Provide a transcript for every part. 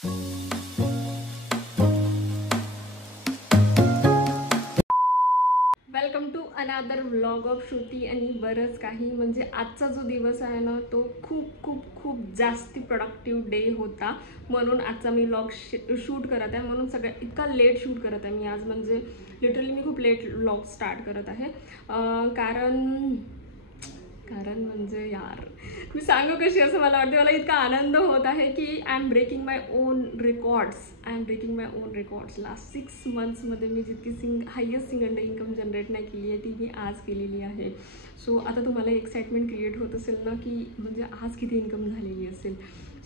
Welcome to another vlog of Shruti आणि बरंच काही. म्हणजे आजचा जो दिवस आहे ना तो खूप खूप खूप जास्ती प्रोडक्टिव्ह डे होता, म्हणून आजचा मी व्लॉग शूट करत आहे. म्हणून इतका लेट शूट करत आहे मी आज. म्हणजे लिटरली मी खूप लेट व्लॉग स्टार्ट करत आहे. कारण म्हणजे यार मी सांगू कशी, असं मला वाटतं, मला इतका आनंद होत आहे की I am breaking my own records. Last 6 मंथ्समध्ये मी जितकी highest single day income generate नाही केली आहे ती मी आज केलेली आहे. सो आता तुम्हाला एक्साइटमेंट क्रिएट होत असेल ना की म्हणजे आज किती इन्कम झालेली असेल.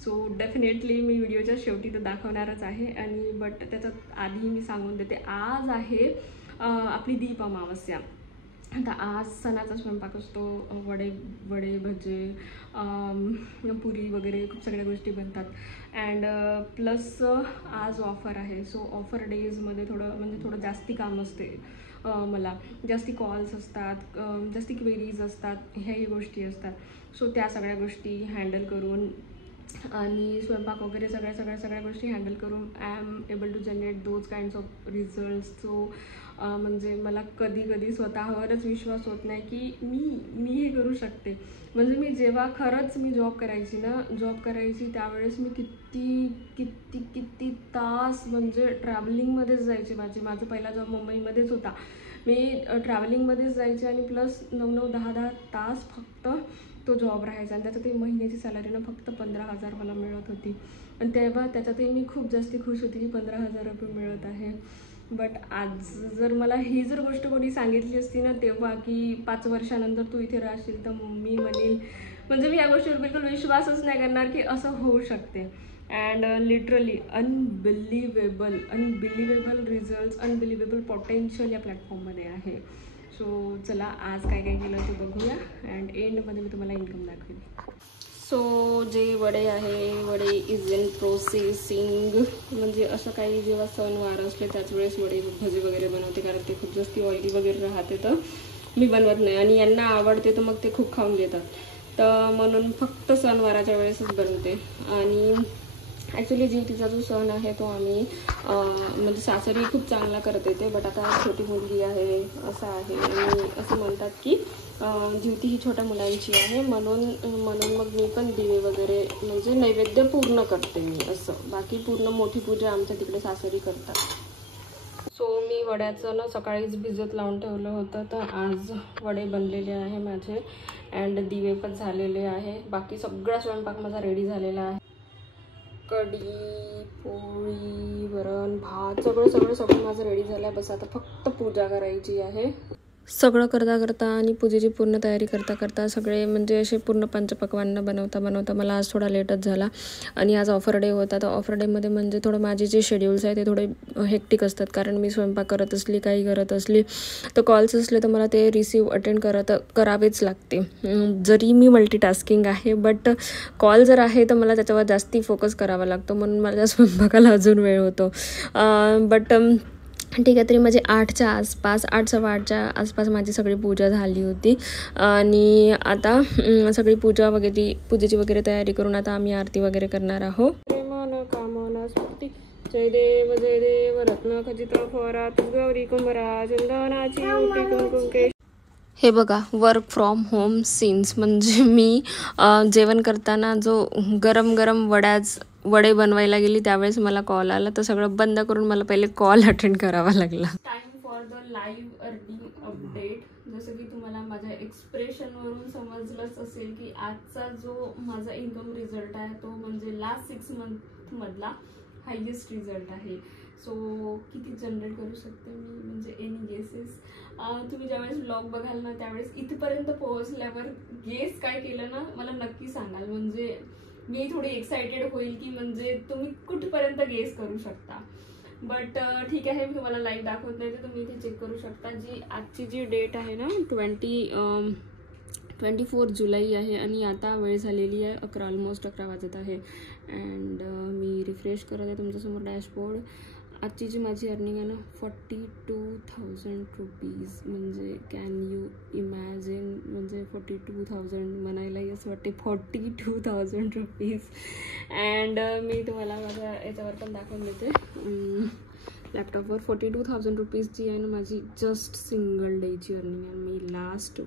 सो डेफिनेटली मी व्हिडिओच्या शेवटी तर दाखवणारच आहे. आणि बट त्याच्यात आधी मी सांगून देते, आज आहे आपली दीप अमावस्या. आता आज सणाचा स्वयंपाक असतो. वडे भजे, पुरी वगैरे खूप सगळ्या गोष्टी बनतात. अँड प्लस आज ऑफर आहे. सो ऑफर डेजमध्ये थोडं जास्ती काम असते. मला जास्ती कॉल्स असतात, जास्ती क्वेरीज असतात, ह्याही गोष्टी असतात. सो त्या सगळ्या गोष्टी हँडल करून आणि स्वयंपाक वगैरे सगळ्या गोष्टी हँडल करून I am able to generate those kinds of results. So म्हणजे मला कधी स्वतःवरच विश्वास होत नाही की मी हे करू शकते. म्हणजे मी जेव्हा खरंच मी जॉब करायची त्यावेळेस मी किती तास म्हणजे ट्रॅव्हलिंगमध्येच जायचे. माझा पहिला जॉब मुंबईमध्येच होता. मी ट्रॅव्हलिंगमध्येच जायचे आणि प्लस 9-10 तास फक्त तो जॉब राहायचा. आणि त्याच्यातही महिन्याची सॅलरी ना फक्त 15,000 मला मिळत होती. आणि तेव्हा त्याच्यातही मी खूप जास्ती खुश होती की 15,000 रुपये मिळत आहे. बट आज जर मला ही गोष्ट कोणी सांगितली असती ना तेव्हा की 5 वर्षानंतर तू इथे राहशील, तर मी म्हणेल, म्हणजे मी या गोष्टीवर बिलकुल विश्वासच नाही करणार की असं होऊ शकते. And literally unbelievable results, unbelievable potential या प्लॅटफॉर्ममध्ये आहे. सो चला आज काय केलं ते बघूया अँड एंडमध्ये मी तुम्हाला इन्कम दाखवेन. सो जे वडे इज इन प्रोसेसिंग. म्हणजे असं काही जेव्हा सणवार असले त्याच वेळेस वडे भजे वगैरे बनवते, कारण ते खूप जास्त ऑइली वगैरे राहते तर मी बनवत नाही. आणि यांना आवडते तर मग ते खूप खाऊन घेतात, तर म्हणून फक्त सणवाराच्या वेळेसच बनवते. आणि ॲक्च्युली जिवतीचा जो सण आहे तो आम्ही म्हणजे सासरी खूप चांगला करत येते. बट आता छोटी मुलगी आहे असं आहे आणि असं म्हणतात की जिवती ही छोट्या मुलांची आहे, म्हणून मग मी पण दिवे वगैरे म्हणजे नैवेद्य पूर्ण करते मी असं. बाकी पूर्ण मोठी पूजा आमच्या तिकडे सासरी करतात. सो मी वड्याचं ना सकाळीच भिजत लावून ठेवलं होतं, तर आज वडे बनलेले आहे माझे अँड दिवे पण झालेले आहे. बाकी सगळा स्वयंपाक माझा रेडी झालेला आहे. कढी, पोळी, वरण, भात सगळं माझं रेडी झालं आहे. बस आता फक्त पूजा करायची आहे. सगळं करता आणि पूजेची पूर्ण तयारी करता सगळे म्हणजे असे पूर्ण पंचपक्वान्न बनवता मला आज थोडा लेटच झाला. आणि आज ऑफर डे होता, तर ऑफर डेमध्ये म्हणजे थोडं माझे जे शेड्यूल्स आहे ते थोडे हेक्टिक असतात. कारण मी स्वयंपाक करत असली, काही करत असली तर कॉल्स असले तर मला ते अटेंड करावेच लागते. जरी मी मल्टीटास्किंग आहे बट कॉल जर आहे तर मला त्याच्यावर जास्ती फोकस करावा लागतो, म्हणून माझ्या स्वयंपाकाला अजून वेळ होतो. बट ठीक आहे, तरी म्हणजे 8च्या आसपास 8-8:15च्या आसपास माझी सगळी पूजा झाली होती. आणि आता सगळी पूजेची वगैरे तयारी करून आता आम्ही आरती वगैरे करणार आहोत. मन कामना स्फूर्ती जय देव रत्न खचित फरात गौरी कुंभरा चंदनाची ओटी कुंकुम. हे बघा, वर्क फ्रॉम होम सीन्स. म्हणजे मी जेवण करताना जो गरम वडे बनवायला गेली त्यावेळेस मला कॉल आला, तर सगळं बंद करून मला पहिले कॉल अटेंड करावा लागला. Time for the live earning update. जसं की तुम्हाला माझ्या एक्सप्रेशनवरून समजलंच असेल की आजचा जो माझा इन्कम रिझल्ट आहे तो म्हणजे लास्ट 6 मंथमधला हायेस्ट रिझल्ट आहे. सो किती जनरेट करू शकते मी, म्हणजे एनी गेसेस? तुम्ही ज्यावेळेस व्लॉग बघाल ना त्यावेळेस इथपर्यंत पोहोचल्यावर गेस काय केलं ना मला नक्की सांगाल. म्हणजे मी थोडी एक्सायटेड होईल की म्हणजे तुम्ही कुठपर्यंत गेस करू शकता. बट ठीक आहे, मी तुम्हाला लाईव्ह दाखवत नाही तर तुम्ही इथे चेक करू शकता. आजची जी डेट आहे ना 24 जुलै आहे आणि आता वेळ झालेली आहे 11 वाजत आहे. अँड मी रिफ्रेश करत आहे तुमच्यासमोर डॅशबोर्ड आजची जी माझी अर्निंग आहे ना 42,000 रुपीज. म्हणजे कॅन यू इमॅजिन, म्हणजे 42,000 म्हणायलाही असं वाटते 42,000 रुपीज. अँड मी तुम्हाला माझ्या याच्यावर पण दाखवून देते लॅपटॉपवर. 42,000 रुपीज जी आहे ना माझी जस्ट सिंगल डेची अर्निंग आहे. मी लास्ट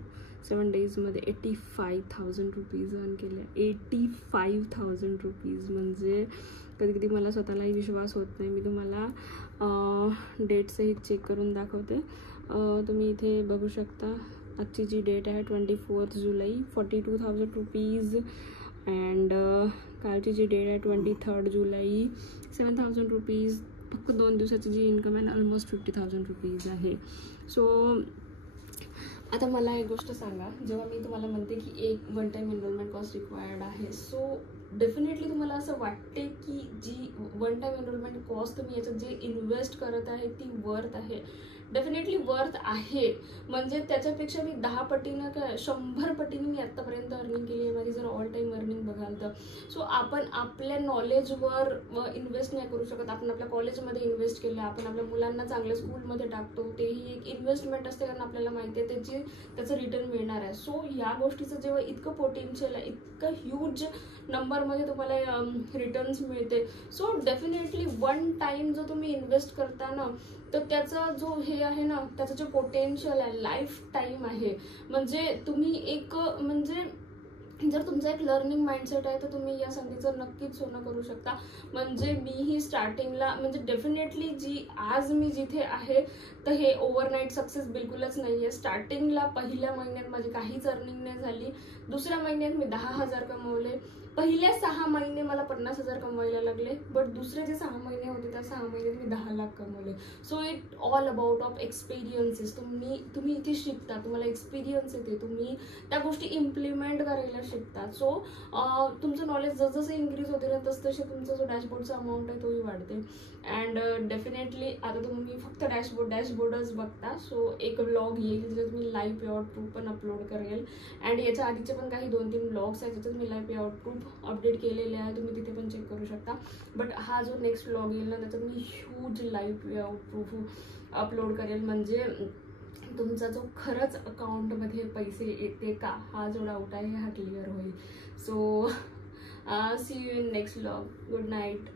7 डेजमध्ये 85,000 रुपीज अर्न केले. 85,000 रुपीज म्हणजे कधी कधी मला स्वतःलाही विश्वास होत नाही. मी तुम्हाला डेटसही चेक करून दाखवते. तुम्ही इथे बघू शकता आजची जी डेट आहे 24 जुलै, 42,000 रुपीज. अँड कालची जी डेट आहे 23 जुलै, 7,000 रुपीज. फक्त 2 दिवसाची जी इन्कम आहे ना ऑलमोस्ट 50,000 रुपीज आहे. सो आता मला एक गोष्ट सांगा, जेव्हा मी तुम्हाला म्हणते की एक one time enrolment cost required आहे, सो डेफिनेटली तुम्हाला असं वाटते की जी वन टाईम एनरोलमेंट कॉस्ट तुम्ही याच्यात जे इन्व्हेस्ट करत आहे ती वर्थ आहे? डेफिनेटली वर्थ आहे. म्हणजे त्याच्यापेक्षा मी 10 पटीनं काय 100 पटीने मी आत्तापर्यंत अर्निंग केली आहे माझी, जर ऑल टाईम अर्निंग बघाल तर. सो आपण आपल्या नॉलेजवर इन्व्हेस्ट नाही करू शकत. आपण आपल्या कॉलेजमध्ये इन्व्हेस्ट केलं, आपण आपल्या मुलांना चांगल्या स्कूलमध्ये टाकतो, तेही एक इन्व्हेस्टमेंट असते, कारण आपल्याला माहिती आहे त्याचं रिटर्न मिळणार आहे. सो या गोष्टीचं जेव्हा इतकं पोटेन्शियल आहे, इतकं ह्यूज नंबरमध्ये तुम्हाला रिटर्न्स मिळते, सो डेफिनेटली वन टाईम जो तुम्ही इन्व्हेस्ट करता ना, तर त्याचा जो हे आहे ना, त्याचं जे पोटेन्शियल आहे लाईफ टाईम आहे. म्हणजे तुम्ही एक म्हणजे जर तुमचा एक लर्निंग माइंडसेट आहे तर तुम्ही या संधीचं नक्कीच सोनं करू शकता. म्हणजे मीही स्टार्टिंगला म्हणजे डेफिनेटली जी आज मी जिथे आहे तर हे ओव्हरनाईट सक्सेस बिलकुलच नाही आहे. स्टार्टिंगला पहिल्या महिन्यात माझी काहीच अर्निंग नाही झाली. दुसऱ्या महिन्यात मी 10,000 कमवले. पहिले 6 महिने मला 50,000 कमवायला लागले. बट दुसरे जे 6 महिने होते त्या 6 महिन्यात मी 10 लाख कमवले. So it all about of experiences. तुम्ही इथे शिकता, तुम्हाला एक्सपिरियन्स येते, तुम्ही त्या गोष्टी इम्प्लिमेंट करायला शिकतात. सो तुमचं नॉलेज जसजसं इन्क्रीज होते ना तसतसे तुमचा जो डॅशबोर्डचा अमाऊंट आहे तोही वाढते. अँड डेफिनेटली आता तुम्ही फक्त डॅशबोर्डच बघता. सो एक व्लॉग येईल ज्याच्यात मी लाईव्ह पे आउट प्रूफ पण अपलोड करेल. अँड याच्या आधीचे पण काही 2-3 व्लॉग्स आहेत ज्याच्यात मी लाईव्ह पे आउट प्रूफ अपडेट केलेले आहे, तुम्ही तिथे पण चेक करू शकता. बट हा जो नेक्स्ट व्लॉग येईल ना त्याच्यात मी ह्यूज लाईव्ह पे आउट प्रूफ अपलोड करेल. म्हणजे तुमचा जो खरंच अकाउंटमध्ये पैसे येते का हा जो डाऊट आहे हा क्लिअर होईल. So see you in next vlog. Good night.